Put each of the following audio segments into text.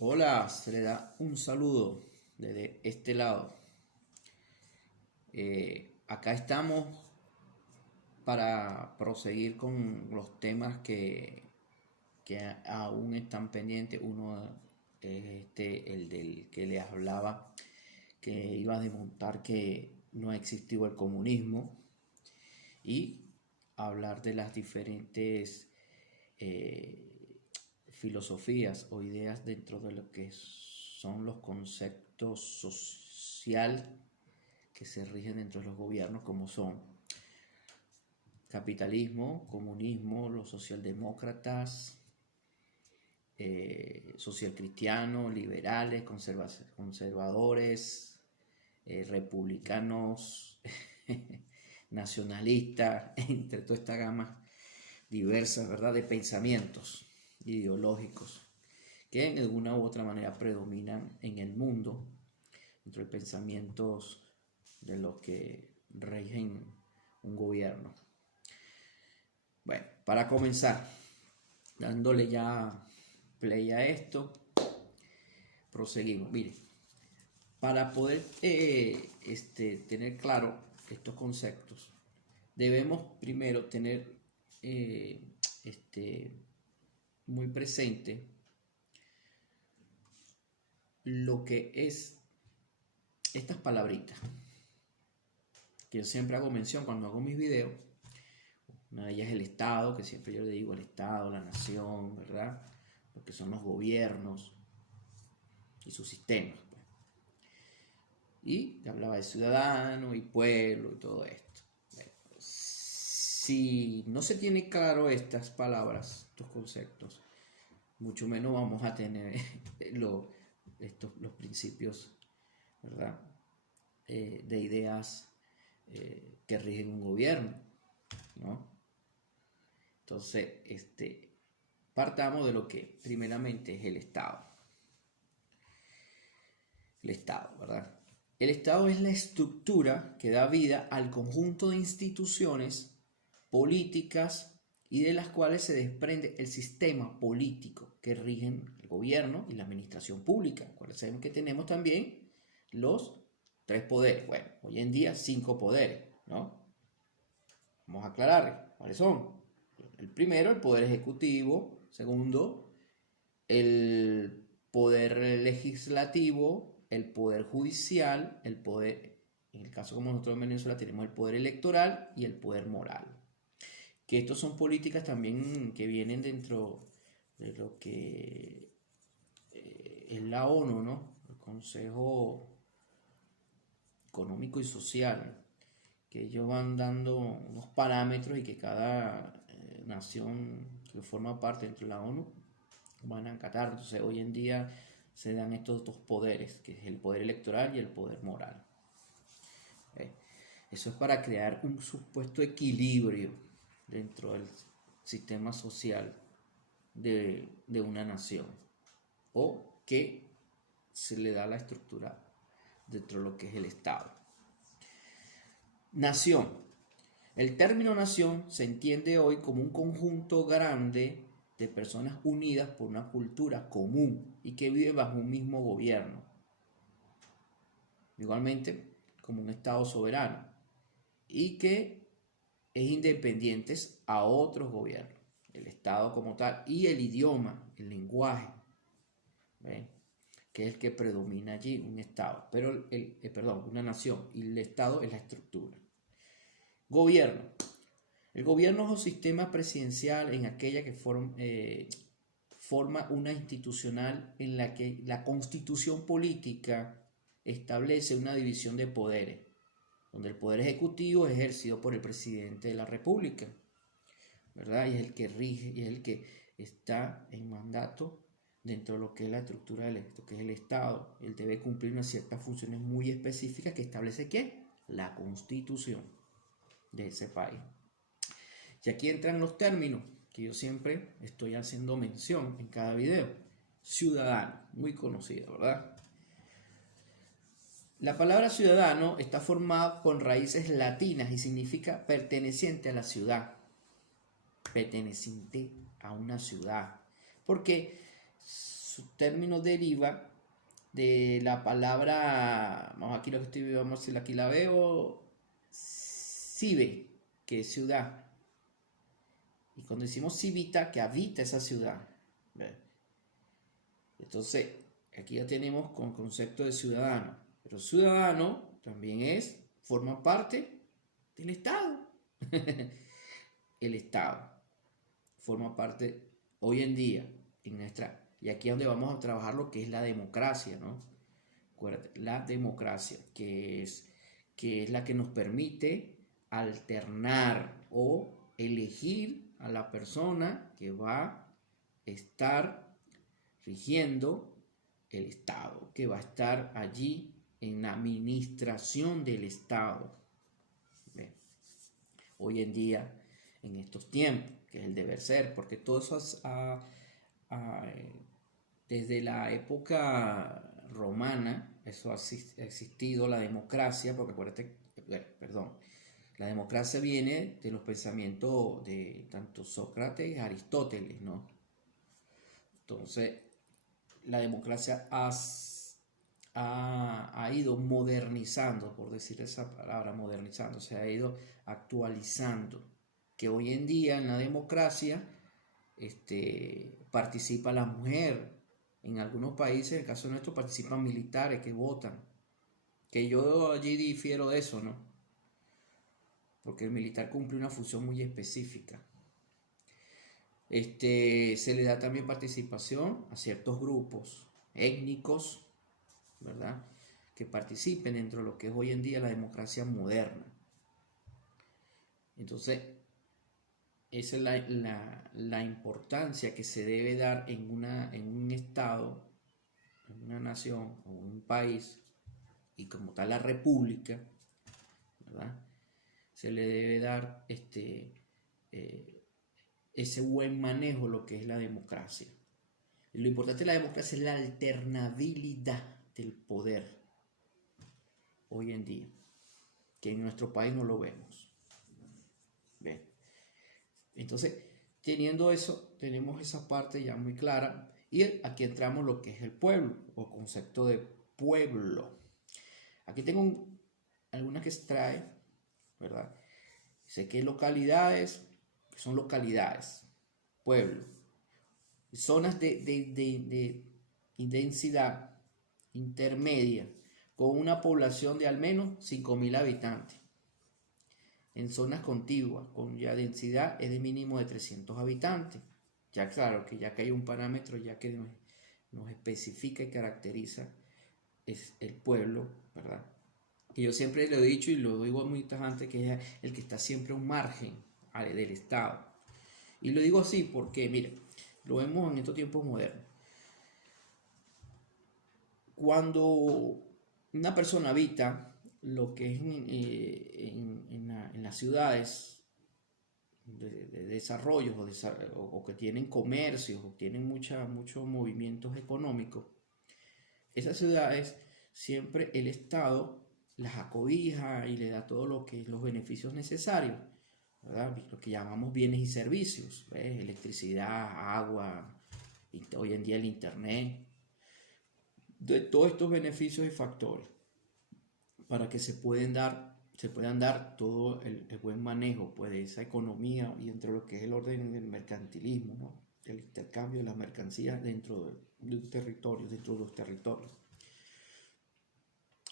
Hola, se le da un saludo desde este lado. Acá estamos para proseguir con los temas que aún están pendientes. Uno es el del que les hablaba, que iba a desmontar que no ha existido el comunismo y hablar de las diferentes filosofías o ideas dentro de lo que son los conceptos social que se rigen dentro de los gobiernos, como son capitalismo, comunismo, los socialdemócratas, socialcristianos, liberales, conservadores, republicanos, nacionalistas, entre toda esta gama diversa, ¿verdad?, de pensamientos ideológicos que en alguna u otra manera predominan en el mundo, entre los pensamientos de los que rigen un gobierno. Bueno, para comenzar, dándole ya play a esto, proseguimos. Mire, para poder tener claro estos conceptos, debemos primero tener muy presente lo que es estas palabritas que yo siempre hago mención cuando hago mis videos. Una de ellas es el Estado, que siempre yo le digo el Estado, la nación, ¿verdad? Lo que son los gobiernos y sus sistemas, pues. Y hablaba de ciudadano y pueblo y todo esto. Bueno, si no se tiene claro estas palabras, estos conceptos, mucho menos vamos a tener los principios, ¿verdad?, de ideas que rigen un gobierno, ¿no? Entonces, partamos de lo que primeramente es el Estado. El Estado, ¿verdad? El Estado es la estructura que da vida al conjunto de instituciones políticas y de las cuales se desprende el sistema político que rigen el gobierno y la administración pública. Sabemos que tenemos también los 3 poderes. Bueno, hoy en día 5 poderes, ¿no? Vamos a aclarar cuáles son. El primero, el poder ejecutivo. Segundo, el poder legislativo, el poder judicial, el poder, en el caso como nosotros en Venezuela tenemos el poder electoral y el poder moral. Que estos son políticas también que vienen dentro de lo que es la ONU, ¿no? El Consejo Económico y Social, que ellos van dando unos parámetros y que cada nación que forma parte dentro de la ONU van a acatar. Entonces hoy en día se dan estos 2 poderes, que es el poder electoral y el poder moral. Eso es para crear un supuesto equilibrio dentro del sistema social de una nación, o que se le da la estructura dentro de lo que es el Estado. Nación. El término nación se entiende hoy como un conjunto grande de personas unidas por una cultura común y que vive bajo un mismo gobierno. Igualmente, como un Estado soberano y que es independiente a otros gobiernos, el Estado como tal, y el idioma, el lenguaje, ¿ven?, que es el que predomina allí, un Estado, pero una nación, y el Estado es la estructura. Gobierno. El gobierno es un sistema presidencial en aquella que forma una institucional en la que la constitución política establece una división de poderes, donde el poder ejecutivo es ejercido por el presidente de la República, ¿verdad? Y es el que rige, y es el que está en mandato dentro de lo que es la estructura de esto, que es el Estado. Él debe cumplir unas ciertas funciones muy específicas que establece ¿qué? La Constitución de ese país. Y aquí entran los términos que yo siempre estoy haciendo mención en cada video. Ciudadano, muy conocido, ¿verdad? La palabra ciudadano está formada con raíces latinas y significa perteneciente a la ciudad, perteneciente a una ciudad, porque su término deriva de la palabra, vamos aquí lo que estoy, vamos a decir, aquí la veo, cive, que es ciudad. Y cuando decimos civita, que habita esa ciudad. ¿Ve? Entonces, aquí ya tenemos con concepto de ciudadano. Pero ciudadano también forma parte del Estado. El Estado forma parte hoy en día en nuestra, y aquí es donde vamos a trabajar lo que es la democracia, ¿no? Acuérdate, la democracia, que es la que nos permite alternar o elegir a la persona que va a estar rigiendo el Estado, que va a estar allí en la administración del Estado. ¿Ve? Hoy en día, en estos tiempos, que es el deber ser, porque todo eso desde la época romana, eso ha existido, la democracia, porque acuérdate, perdón, la democracia viene de los pensamientos de tanto Sócrates y Aristóteles, ¿no? Entonces, la democracia ha ido modernizando, por decir esa palabra, modernizando, se ha ido actualizando, que hoy en día en la democracia participa la mujer. En algunos países, en el caso nuestro, participan militares que votan, que yo allí difiero de eso, ¿no? Porque el militar cumple una función muy específica. Se le da también participación a ciertos grupos étnicos, ¿verdad?, que participen dentro de lo que es hoy en día la democracia moderna. Entonces, esa es la importancia que se debe dar en un estado, en una nación o un país, y como tal la república, ¿verdad? Se le debe dar ese buen manejo, lo que es la democracia. Y lo importante de la democracia es la alternabilidad del poder hoy en día, que en nuestro país no lo vemos. ¿Ven? Entonces, teniendo eso, tenemos esa parte ya muy clara, y aquí entramos lo que es el pueblo, o concepto de pueblo. Aquí tengo algunas que extrae, ¿verdad? Sé que localidades, que son localidades, pueblo, zonas de densidad intermedia, con una población de al menos 5.000 habitantes. En zonas contiguas, con ya densidad es de mínimo de 300 habitantes. Ya claro, que ya que hay un parámetro ya que nos especifica y caracteriza es el pueblo, ¿verdad? Que yo siempre lo he dicho y lo digo muy tajante, que es el que está siempre a un margen del Estado. Y lo digo así porque, mire, lo vemos en estos tiempos modernos. Cuando una persona habita lo que es en las ciudades de desarrollo o que tienen comercios o tienen muchos movimientos económicos, esas ciudades siempre el Estado las acobija y le da todo lo que los beneficios necesarios, ¿verdad? Lo que llamamos bienes y servicios, ¿ves? Electricidad, agua, hoy en día el internet, de todos estos beneficios y factores para que se puedan dar todo el buen manejo, pues, de esa economía y dentro de lo que es el orden del mercantilismo, ¿no? El intercambio de las mercancías dentro de un territorio, dentro de los territorios.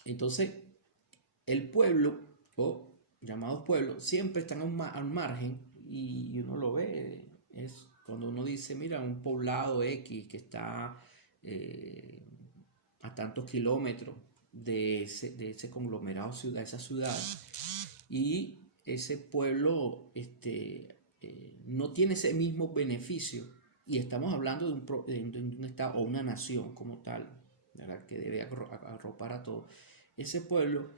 Entonces, el pueblo, o llamados pueblos, siempre están al margen, y uno lo ve, es cuando uno dice, mira, un poblado X que está a tantos kilómetros de ese conglomerado ciudad, esa ciudad, y ese pueblo no tiene ese mismo beneficio, y estamos hablando de un estado o una nación como tal, ¿verdad?, que debe arropar a todo. Ese pueblo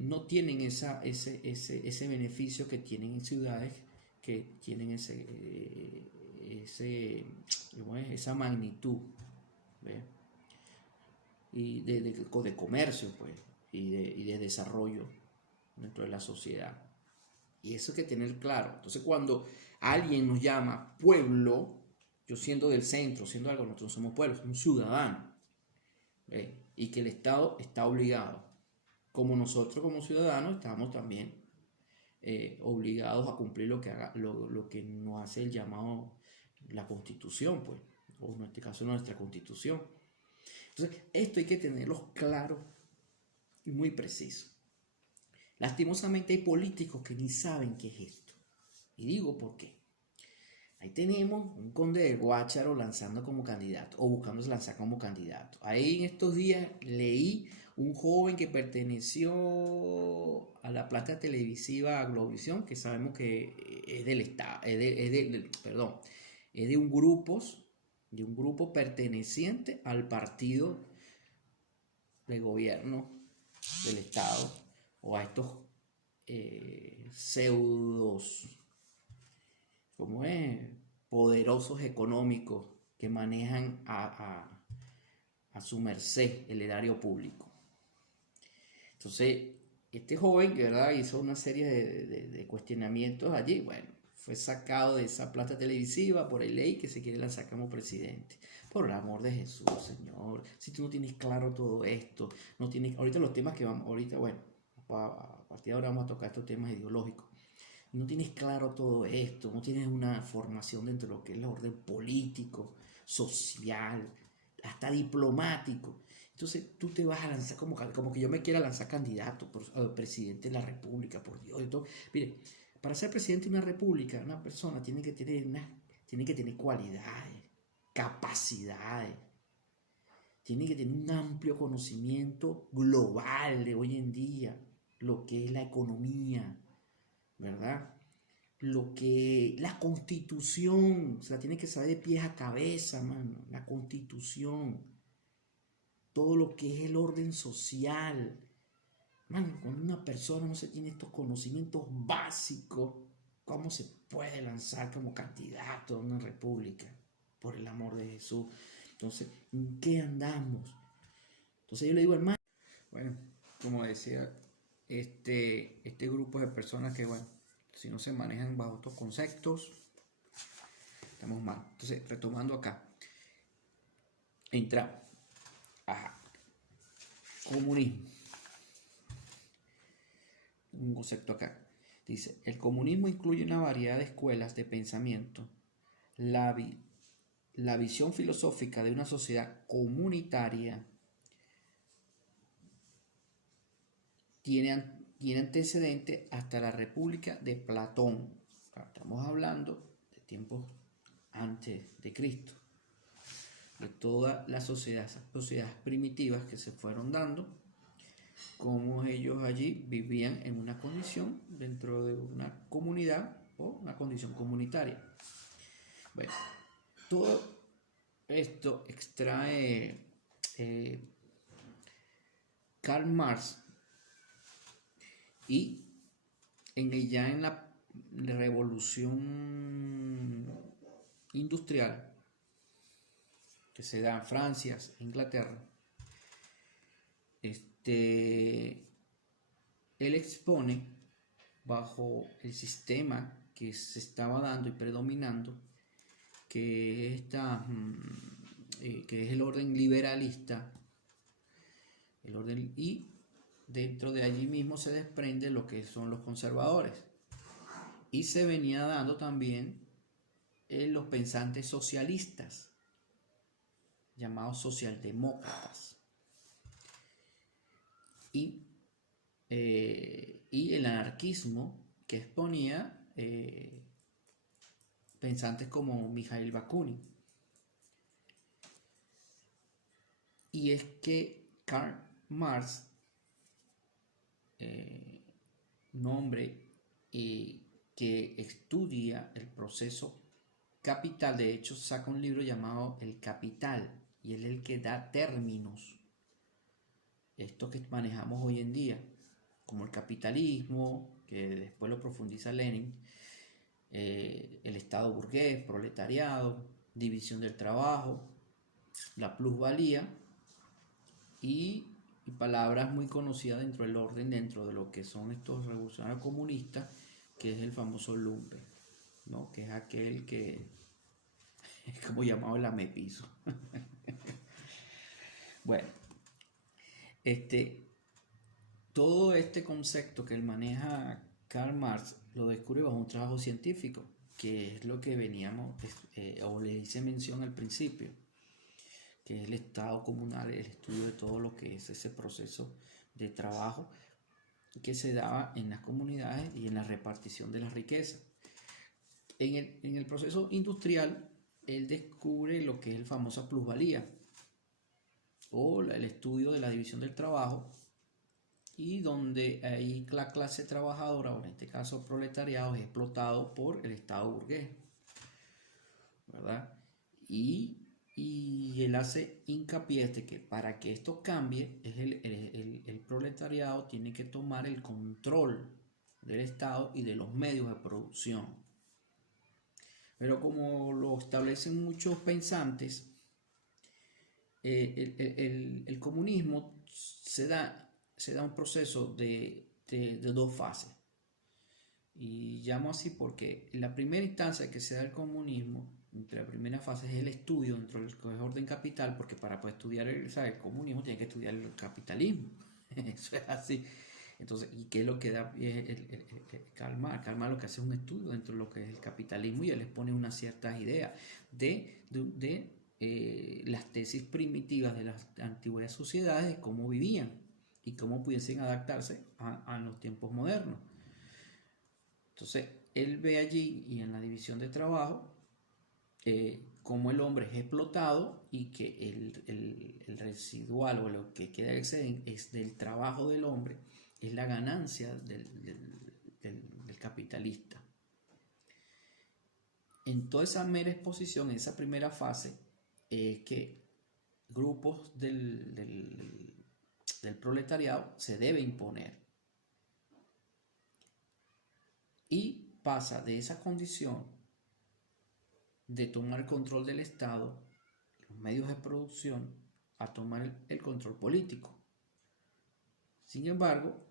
no tienen ese beneficio que tienen en ciudades que tienen esa magnitud, ¿ves? Y de comercio, pues, y de desarrollo dentro de la sociedad. Y eso hay que tener claro. Entonces, cuando alguien nos llama pueblo, yo siendo del centro, siendo algo, nosotros somos pueblos, somos ciudadanos, y que el Estado está obligado, como nosotros como ciudadanos estamos también obligados a cumplir lo que, lo que nos hace el llamado la Constitución, pues, o en este caso nuestra Constitución. Entonces, esto hay que tenerlo claro y muy preciso. Lastimosamente hay políticos que ni saben qué es esto. Y digo por qué. Ahí tenemos un conde de Guácharo lanzando como candidato, o buscándose lanzar como candidato. Ahí en estos días leí un joven que perteneció a la planta televisiva Globovisión, que sabemos que es del Estado, perdón, es de un grupo perteneciente al partido de gobierno del Estado, o a estos pseudos, como es, poderosos económicos que manejan a su merced el erario público. Entonces, este joven, que ¿verdad? Hizo una serie de cuestionamientos allí, bueno, fue sacado de esa plata televisiva por el ley que se quiere lanzar como presidente. Por el amor de Jesús, Señor, si tú no tienes claro todo esto, no tienes, ahorita los temas que vamos, ahorita, bueno, a partir de ahora vamos a tocar estos temas ideológicos. No tienes claro todo esto, no tienes una formación dentro de lo que es el orden político, social, hasta diplomático. Entonces tú te vas a lanzar como que yo me quiera lanzar candidato por presidente de la república, por Dios. Entonces, mire, para ser presidente de una república, una persona tiene que tener cualidades, capacidades, tiene que tener un amplio conocimiento global de hoy en día, lo que es la economía, ¿verdad? Lo que la Constitución, o sea, tiene que saber de pies a cabeza, mano, la Constitución, todo lo que es el orden social. Mano, cuando una persona no se tiene estos conocimientos básicos, ¿cómo se puede lanzar como candidato a una república? Por el amor de Jesús. Entonces, ¿en qué andamos? Entonces yo le digo, hermano, bueno, como decía, este grupo de personas que, bueno, si no se manejan bajo estos conceptos, estamos mal. Entonces, retomando acá, entramos. Ajá. Comunismo. Un concepto acá. Dice, el comunismo incluye una variedad de escuelas de pensamiento. La visión filosófica de una sociedad comunitaria tiene antecedente hasta la República de Platón. Estamos hablando de tiempos antes de Cristo, de todas las sociedades primitivas que se fueron dando, cómo ellos allí vivían en una condición dentro de una comunidad o una condición comunitaria. Bueno, todo esto extrae Karl Marx, y ya en la revolución industrial que se da en Francia, Inglaterra, él expone bajo el sistema que se estaba dando y predominando, que es el orden liberalista, y dentro de allí mismo se desprende lo que son los conservadores, y se venía dando también los pensantes socialistas, llamados socialdemócratas, y el anarquismo, que exponía pensantes como Mikhail Bakunin. Y es que Karl Marx, un hombre que estudia el proceso capital, de hecho saca un libro llamado El Capital, y él es el que da términos, esto que manejamos hoy en día, como el capitalismo, que después lo profundiza Lenin, el Estado burgués, proletariado, división del trabajo, la plusvalía, y palabras muy conocidas dentro del orden, dentro de lo que son estos revolucionarios comunistas, que es el famoso lumpen, ¿no? Que es aquel que Es como llamado el lamepiso. Bueno, todo este concepto que él maneja Karl Marx lo descubrió bajo un trabajo científico, que es lo que veníamos, o le hice mención al principio, que es el estado comunal, el estudio de todo lo que es ese proceso de trabajo que se daba en las comunidades y en la repartición de la riqueza. En el proceso industrial, él descubre lo que es el famosa plusvalía, o el estudio de la división del trabajo, y donde ahí la clase trabajadora, o en este caso proletariado, es explotado por el Estado burgués, ¿verdad? Y él hace hincapié de que para que esto cambie, el proletariado tiene que tomar el control del Estado y de los medios de producción. Pero como lo establecen muchos pensantes, el comunismo se da un proceso de dos fases. Y llamo así porque en la primera instancia que se da el comunismo, la primera fase es el estudio dentro del orden capital, porque para poder estudiar el comunismo tiene que estudiar el capitalismo. Eso es así. Entonces, ¿y qué es lo que da Karl Marx? Karl Marx lo que hace es un estudio dentro de lo que es el capitalismo, y él les pone unas ciertas ideas de las tesis primitivas de las antiguas sociedades, de cómo vivían y cómo pudiesen adaptarse a los tiempos modernos. Entonces, él ve allí y en la división de trabajo cómo el hombre es explotado, y que el residual, o lo que queda es del trabajo del hombre, es la ganancia del capitalista. En toda esa mera exposición, en esa primera fase, que grupos del proletariado se debe imponer, y pasa de esa condición de tomar el control del Estado, los medios de producción, a tomar el control político. Sin embargo,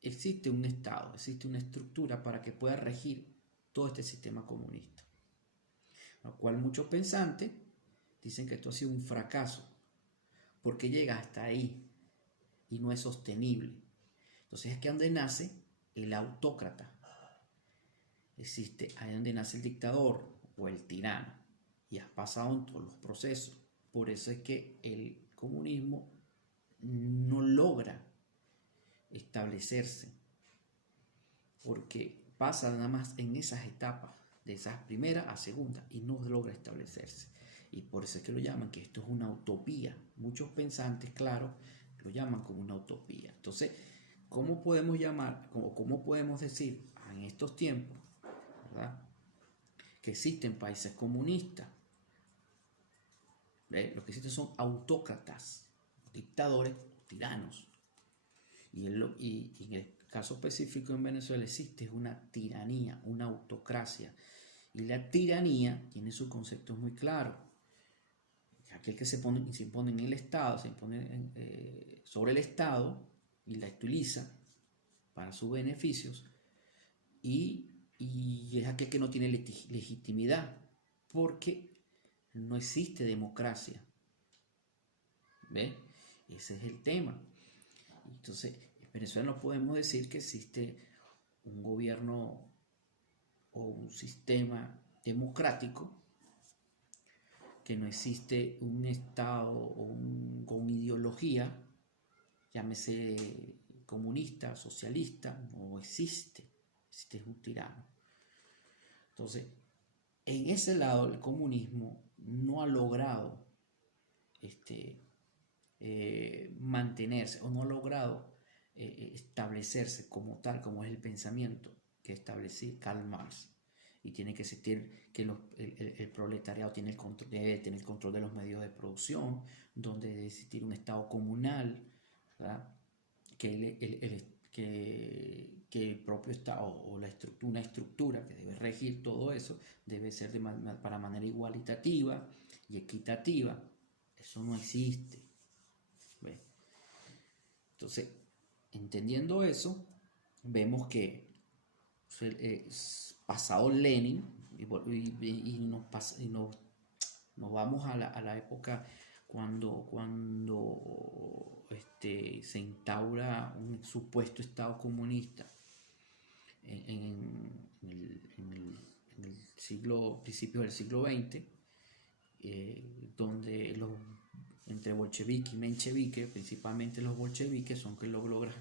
existe un Estado, existe una estructura para que pueda regir todo este sistema comunista, lo cual muchos pensantes dicen que esto ha sido un fracaso, porque llega hasta ahí y no es sostenible. Entonces es que donde nace el autócrata, existe ahí donde nace el dictador o el tirano, y has pasado en todos los procesos. Por eso es que el comunismo no logra establecerse, porque pasa nada más en esas etapas, de esas primeras a segunda, y no logra establecerse. Y por eso es que lo llaman que esto es una utopía. Muchos pensantes, claro, lo llaman como una utopía. Entonces, ¿cómo podemos llamar, cómo podemos decir en estos tiempos, ¿verdad?, que existen países comunistas? Lo que existen son autócratas, dictadores, tiranos. Y en el caso específico en Venezuela existe una tiranía, una autocracia. Y la tiranía tiene sus conceptos muy claros. Aquel que se impone en el Estado, se impone sobre el Estado y la utiliza para sus beneficios, y es aquel que no tiene legitimidad, porque no existe democracia. ¿Ve? Ese es el tema. Entonces, en Venezuela no podemos decir que existe un gobierno o un sistema democrático, que no existe un Estado con ideología, llámese comunista, socialista. No existe. Existe un tirano. Entonces, en ese lado el comunismo no ha logrado mantenerse, o no ha logrado establecerse como tal, como es el pensamiento que estableció Karl Marx. Y tiene que existir que el proletariado debe tener el control de los medios de producción, donde debe existir un Estado comunal, ¿verdad?, que el propio Estado, o una estructura que debe regir todo eso, debe ser para manera igualitativa y equitativa. Eso no existe. ¿Ve? Entonces, entendiendo eso, vemos que pasado Lenin, y nos vamos a la época cuando se instaura un supuesto Estado comunista en el siglo, principios del siglo XX, donde entre bolcheviques y mencheviques, principalmente los bolcheviques, son que logran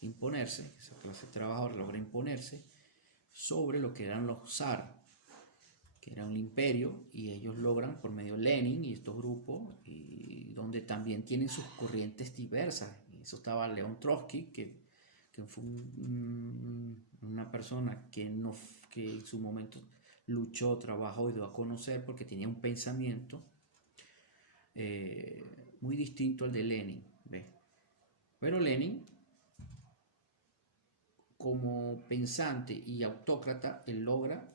imponerse, esa clase trabajadora logra imponerse sobre lo que eran los zar, que era un imperio, y ellos logran por medio de Lenin y estos grupos, y donde también tienen sus corrientes diversas. Y eso estaba León Trotsky, que fue una persona que en su momento luchó, trabajó y dio a conocer porque tenía un pensamiento muy distinto al de Lenin, ¿ves? Pero Lenin, como pensante y autócrata, él logra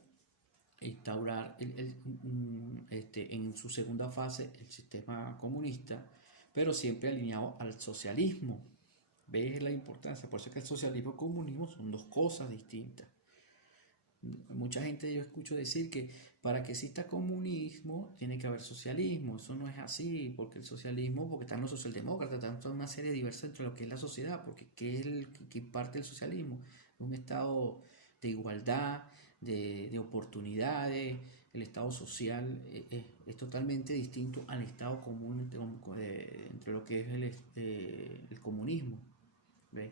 instaurar en su segunda fase el sistema comunista, pero siempre alineado al socialismo. ¿Ves la importancia? Por eso es que el socialismo y el comunismo son dos cosas distintas. Mucha gente yo escucho decir que para que exista comunismo tiene que haber socialismo. Eso no es así, porque el socialismo, porque están los socialdemócratas, están una serie diversa entre lo que es la sociedad, porque ¿qué es que parte del socialismo? Un estado de igualdad, de oportunidades. El estado social es totalmente distinto al estado común entre lo que es el comunismo. ¿Ves?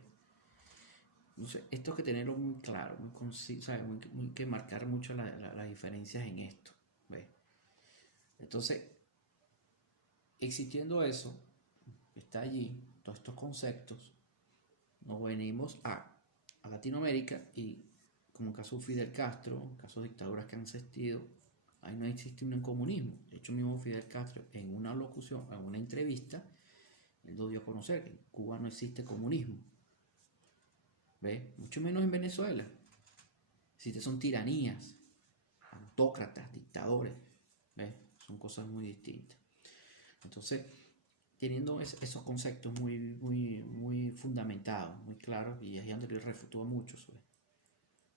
Entonces, esto hay que tenerlo muy claro, muy conciso, muy que marcar mucho las diferencias en esto. ¿Ves? Entonces, existiendo eso, está allí, todos estos conceptos, nos venimos a Latinoamérica y, como el caso de Fidel Castro, el caso de dictaduras que han existido, ahí no existe un comunismo. De hecho, mismo Fidel Castro, en una locución, en una entrevista, él dio a conocer que en Cuba no existe comunismo. ¿Ves? Mucho menos en Venezuela. Si son tiranías, autócratas, dictadores. ¿Ves? Son cosas muy distintas. Entonces, teniendo esos conceptos muy fundamentados, muy claros, y ahí donde yo refutó a muchos, ¿ves?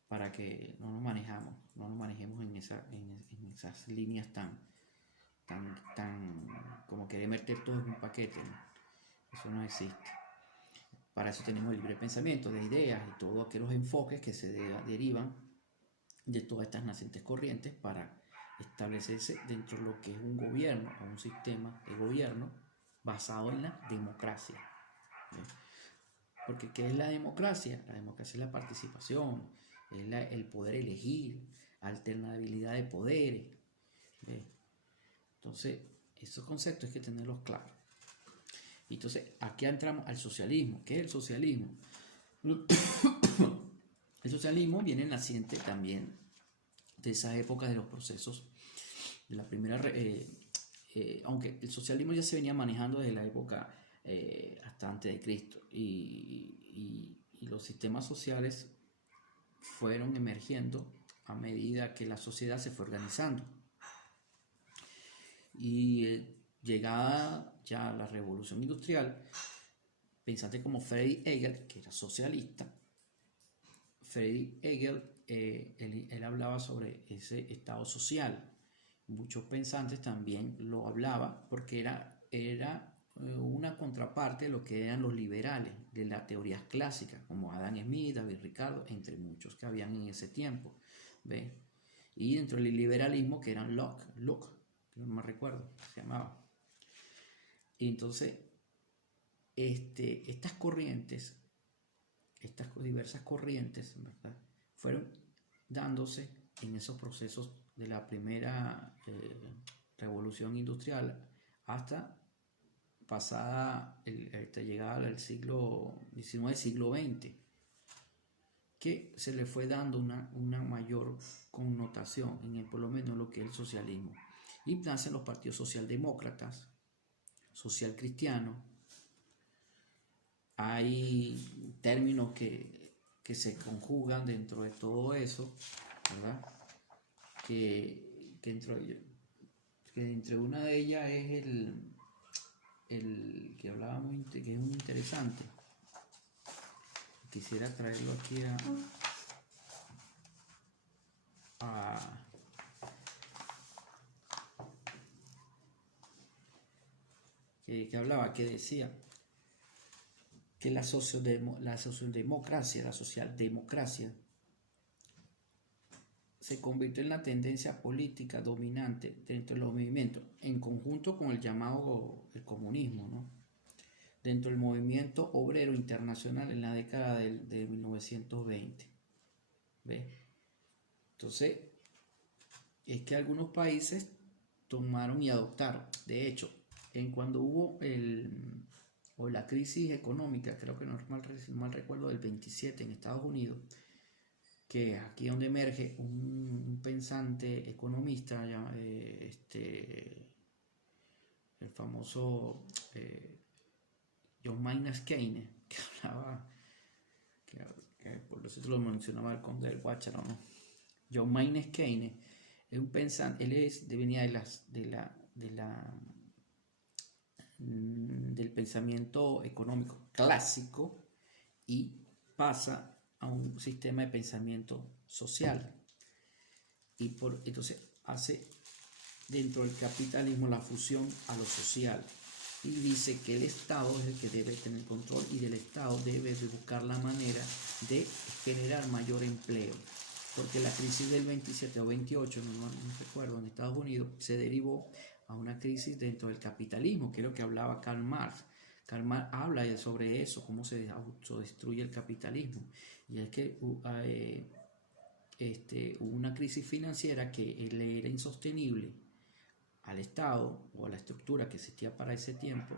Para que no nos manejemos en esas líneas tan como querer meter todo en un paquete, ¿no? Eso no existe. Para eso tenemos el libre pensamiento de ideas y todos aquellos enfoques que se derivan de todas estas nacientes corrientes para establecerse dentro de lo que es un gobierno o un sistema de gobierno basado en la democracia. ¿Ves? Porque ¿qué es la democracia? La democracia es la participación, es el poder elegir, alternabilidad de poderes. ¿Ves? Entonces, esos conceptos hay que tenerlos claros. Entonces, aquí entramos al socialismo. ¿Qué es el socialismo? El socialismo viene naciente también de esas épocas de los procesos de la primera, aunque el socialismo ya se venía manejando desde la época hasta antes de Cristo, y los sistemas sociales fueron emergiendo a medida que la sociedad se fue organizando. Y llegada ya la revolución industrial, pensante como Friedrich Hegel, que era socialista, Friedrich Hegel, él hablaba sobre ese estado social. Muchos pensantes también lo hablaban porque era una contraparte de lo que eran los liberales de las teorías clásicas, como Adam Smith, David Ricardo, entre muchos que habían en ese tiempo. ¿Ves? Y dentro del liberalismo, que eran Locke, que no me recuerdo, se llamaba. Y entonces, estas corrientes, estas diversas corrientes, ¿verdad?, fueron dándose en esos procesos de la primera revolución industrial hasta pasada esta llegada al siglo XIX, siglo XX, que se le fue dando una mayor connotación por lo menos lo que es el socialismo. Y nacen los partidos socialdemócratas, social cristiano. Hay términos que se conjugan dentro de todo eso, ¿verdad? Que entre una de ellas es el que hablábamos, que es muy interesante. Quisiera traerlo aquí que hablaba, que decía que la socialdemocracia, la socialdemocracia, se convirtió en la tendencia política dominante dentro de los movimientos, en conjunto con el llamado el comunismo, ¿no? Dentro del movimiento obrero internacional en la década de 1920. ¿Ves? Entonces, es que algunos países tomaron y adoptaron. De hecho, cuando hubo la crisis económica, creo que no mal recuerdo, del 27 en Estados Unidos, que es aquí donde emerge un pensante economista, el famoso John Maynard Keynes, que hablaba, que por eso lo mencionaba el conde del Guácharo, ¿no? John Maynard Keynes es un pensante, venía del pensamiento económico clásico y pasa a un sistema de pensamiento social, y entonces hace dentro del capitalismo la fusión a lo social, y dice que el Estado es el que debe tener control, y del Estado debe de buscar la manera de generar mayor empleo, porque la crisis del 27 o 28, no recuerdo, en Estados Unidos se derivó a una crisis dentro del capitalismo, que es lo que hablaba Karl Marx. Karl Marx habla sobre eso, cómo se autodestruye el capitalismo, y es que hubo una crisis financiera que le era insostenible al Estado o a la estructura que existía para ese tiempo,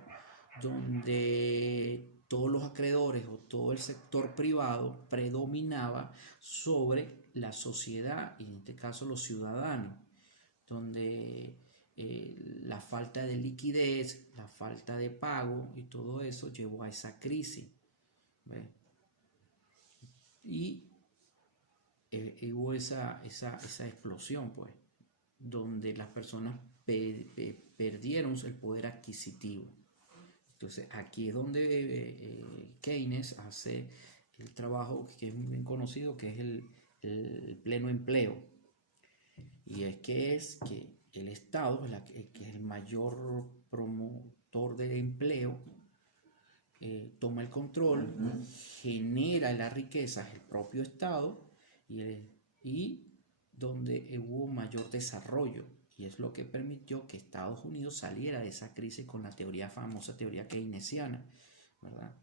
donde todos los acreedores o todo el sector privado predominaba sobre la sociedad, y en este caso los ciudadanos, donde la falta de liquidez, la falta de pago y todo eso llevó a esa crisis. ¿Ves? Y hubo esa explosión, pues, donde las personas perdieron el poder adquisitivo. Entonces aquí es donde Keynes hace el trabajo que es muy bien conocido, que es el pleno empleo, y es que el Estado, que es el mayor promotor de empleo, toma el control, genera la riqueza, el propio Estado, y donde hubo mayor desarrollo, y es lo que permitió que Estados Unidos saliera de esa crisis con la famosa teoría keynesiana, ¿verdad?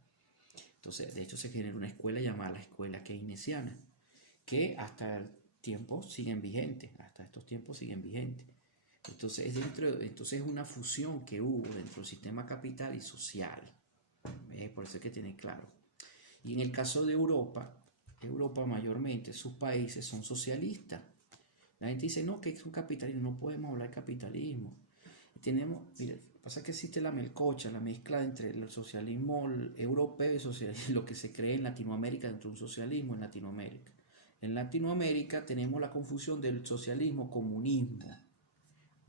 Entonces, de hecho, se generó una escuela llamada la escuela keynesiana, que hasta estos tiempos siguen vigentes. Entonces, es una fusión que hubo dentro del sistema capital y social. Por eso es que tiene claro. Y en el caso de Europa mayormente, sus países son socialistas. La gente dice, no, que es un capitalismo, no podemos hablar de capitalismo. Mira, pasa que existe la melcocha, la mezcla entre el socialismo europeo y lo que se cree en Latinoamérica dentro de un socialismo en Latinoamérica. En Latinoamérica tenemos la confusión del socialismo-comunismo.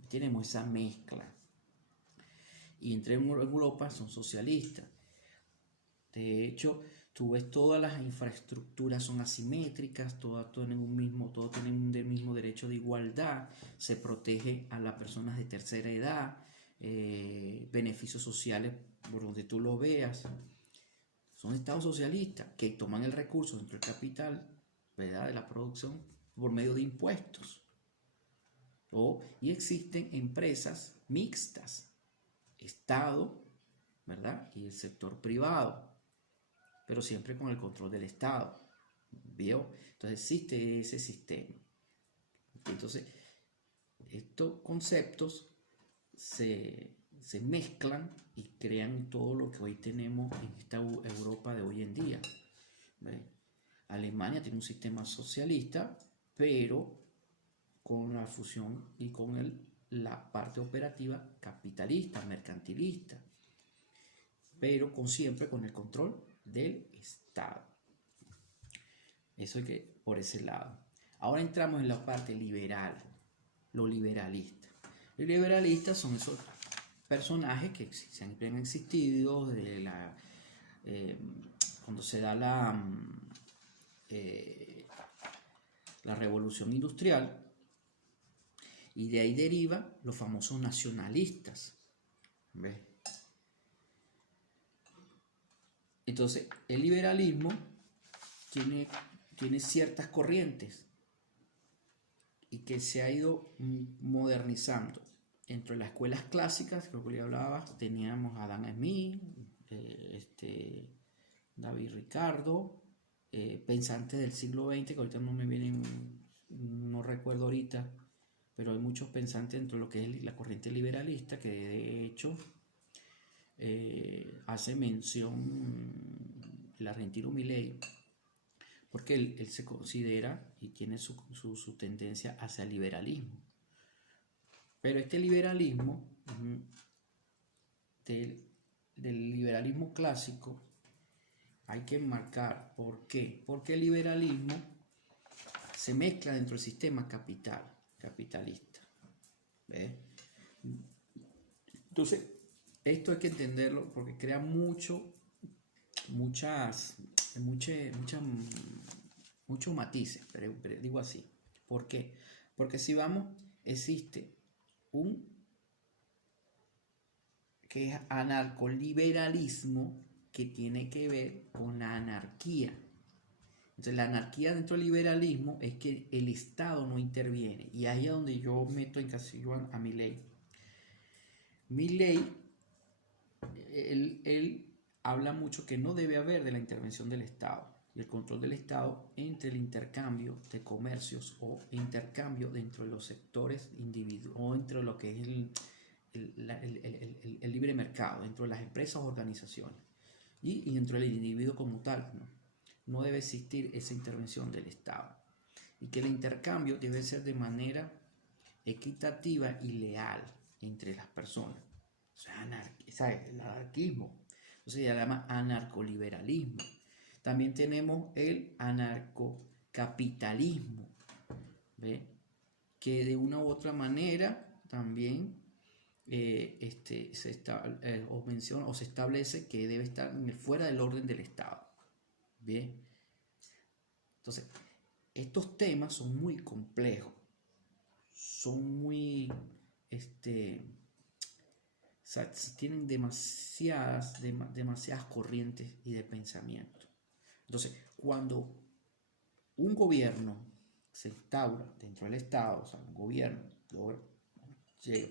Tenemos esa mezcla. Y entre Europa son socialistas. De hecho, tú ves todas las infraestructuras son asimétricas, todas tienen el mismo derecho de igualdad, se protege a las personas de tercera edad, beneficios sociales por donde tú lo veas. Son estados socialistas que toman el recurso dentro del capital, ¿verdad?, de la producción por medio de impuestos. Y existen empresas mixtas, Estado, ¿verdad?, y el sector privado, pero siempre con el control del Estado. ¿Vio? Entonces existe ese sistema. Entonces, estos conceptos se mezclan y crean todo lo que hoy tenemos en esta Europa de hoy en día. ¿Ves? Alemania tiene un sistema socialista, pero con la fusión y con la parte operativa capitalista, mercantilista, pero siempre con el control del Estado. Eso es que por ese lado. Ahora entramos en la parte liberal, lo liberalista. Los liberalistas son esos personajes que siempre han existido desde cuando se da la revolución industrial, y de ahí deriva los famosos nacionalistas. ¿Ves? Entonces, el liberalismo tiene ciertas corrientes y que se ha ido modernizando. Entre las escuelas clásicas, creo que le hablaba, teníamos a Adam Smith, David Ricardo, pensantes del siglo XX, que ahorita no me vienen, no recuerdo ahorita, pero hay muchos pensantes dentro de lo que es la corriente liberalista, que de hecho hace mención el argentino Milei, porque él se considera y tiene su tendencia hacia el liberalismo. Pero este liberalismo, del liberalismo clásico, hay que enmarcar. ¿Por qué? Porque el liberalismo se mezcla dentro del sistema capitalista. ¿Ves? Entonces, esto hay que entenderlo porque crea muchos matices, pero digo así. ¿Por qué? Porque si vamos, existe que es anarcoliberalismo, que tiene que ver con la anarquía. Entonces, la anarquía dentro del liberalismo es que el Estado no interviene. Y ahí es donde yo meto en casillo a Milei. Milei, él habla mucho que no debe haber de la intervención del Estado y el control del Estado entre el intercambio de comercios o intercambio dentro de los sectores individuos o entre lo que es el libre mercado, dentro de las empresas o organizaciones y dentro del individuo como tal. No debe existir esa intervención del Estado y que el intercambio debe ser de manera equitativa y leal entre las personas. O sea, el anarquismo. Entonces se llama anarcoliberalismo. También tenemos el anarcocapitalismo, ¿ve? Que de una u otra manera también se establece que debe estar fuera del orden del Estado. Bien. Entonces, estos temas son muy complejos, son muy tienen demasiadas corrientes y de pensamiento. Entonces, cuando un gobierno se instaura dentro del Estado, o sea, un gobierno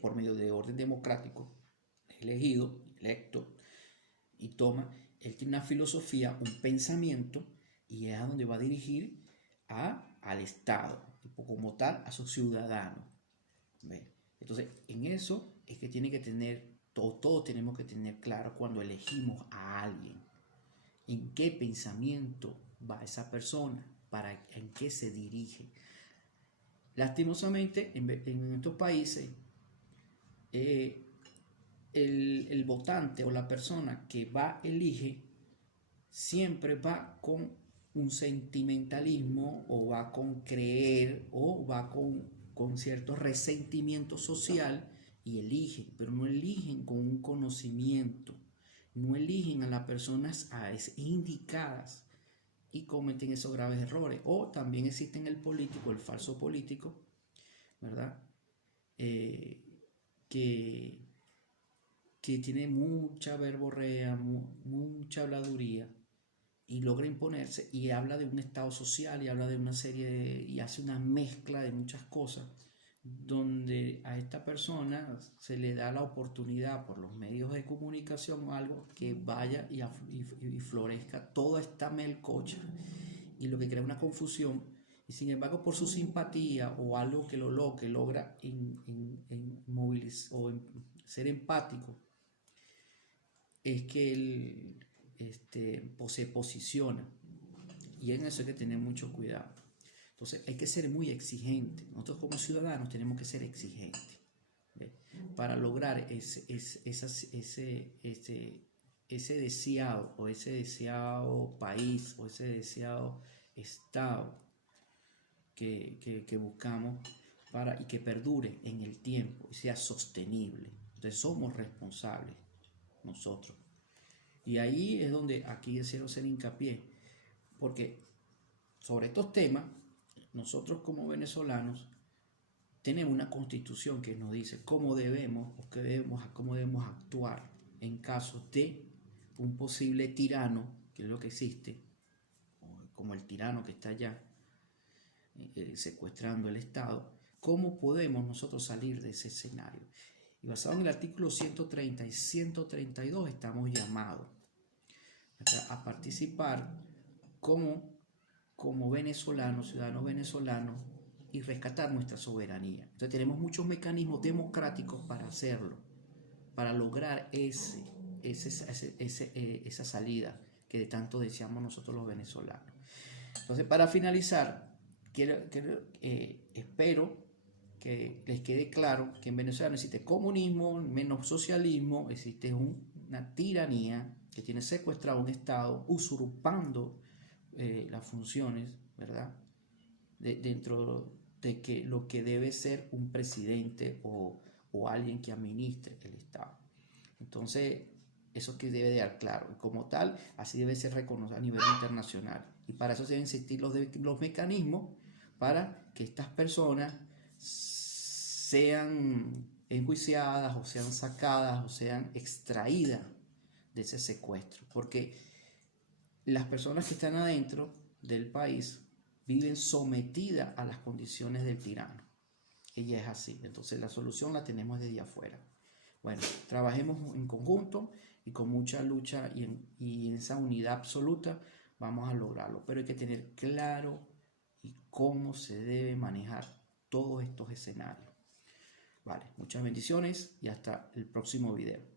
por medio de orden democrático, elegido, electo, y él tiene una filosofía, un pensamiento, y es a donde va a dirigir al Estado, y como tal a sus ciudadanos. ¿Ve? Entonces, en eso es que tiene que tener, todos tenemos que tener claro cuando elegimos a alguien, en qué pensamiento va esa persona, en qué se dirige. Lastimosamente, en estos países, el votante o la persona que elige siempre va con un sentimentalismo o va con creer o va con cierto resentimiento social y eligen, pero no eligen con un conocimiento, no eligen a las personas indicadas y cometen esos graves errores. O también existe el político, el falso político, ¿verdad? Que tiene mucha verborrea, mucha habladuría y logra imponerse y habla de un estado social y habla de una serie y hace una mezcla de muchas cosas donde a esta persona se le da la oportunidad por los medios de comunicación o algo que vaya y florezca toda esta melcocha y lo que crea una confusión. Y sin embargo, por su simpatía o algo que logra movilizar o ser empático, es que él se posiciona. Y en eso hay que tener mucho cuidado. Entonces hay que ser muy exigente. Nosotros como ciudadanos tenemos que ser exigentes, ¿ve? Para lograr ese deseado o ese deseado país o ese deseado estado que buscamos y que perdure en el tiempo y sea sostenible. Entonces somos responsables nosotros. Y ahí es donde aquí deseo hacer hincapié, porque sobre estos temas nosotros como venezolanos tenemos una constitución que nos dice cómo debemos actuar en caso de un posible tirano que es lo que existe, como el tirano que está allá secuestrando el Estado, ¿cómo podemos nosotros salir de ese escenario? Y basado en el artículo 130 y 132 estamos llamados a participar como venezolanos, ciudadanos venezolanos, y rescatar nuestra soberanía. Entonces tenemos muchos mecanismos democráticos para hacerlo, para lograr esa salida que de tanto deseamos nosotros los venezolanos. Entonces, para finalizar, espero que les quede claro que en Venezuela no existe comunismo, menos socialismo, existe una tiranía que tiene secuestrado un Estado, usurpando las funciones, ¿verdad? Dentro de que lo que debe ser un presidente o alguien que administre el Estado. Entonces, eso que debe de dar claro. Y como tal, así debe ser reconocido a nivel internacional. Y para eso deben existir los mecanismos para que estas personas sean enjuiciadas o sean sacadas o sean extraídas de ese secuestro. Porque las personas que están adentro del país viven sometidas a las condiciones del tirano. Ella es así. Entonces la solución la tenemos desde afuera. Bueno, trabajemos en conjunto y con mucha lucha y en esa unidad absoluta vamos a lograrlo. Pero hay que tener claro y cómo se debe manejar todos estos escenarios. Vale, muchas bendiciones y hasta el próximo video.